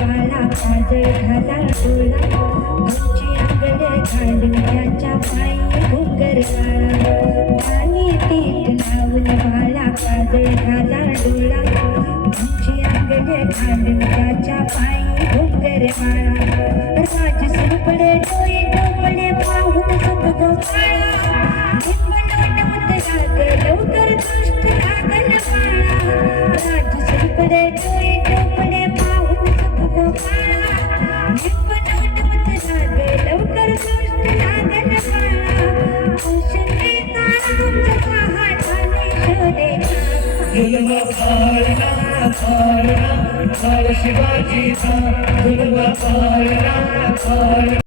लावून बाळा घाला डोळा घरची आंगड घालून पायी घुंगर काळा गाणी तीत लावून बाळा काजळ घाला डोळा घरची आंगड घालून पायी घुंगर काळा राज सुरपडे डोळे डोळे पाहून लवकर दुष्ट जन्म पाळणा पाळणा बाळ शिवाजीचा जन्म पाळणा पाळणा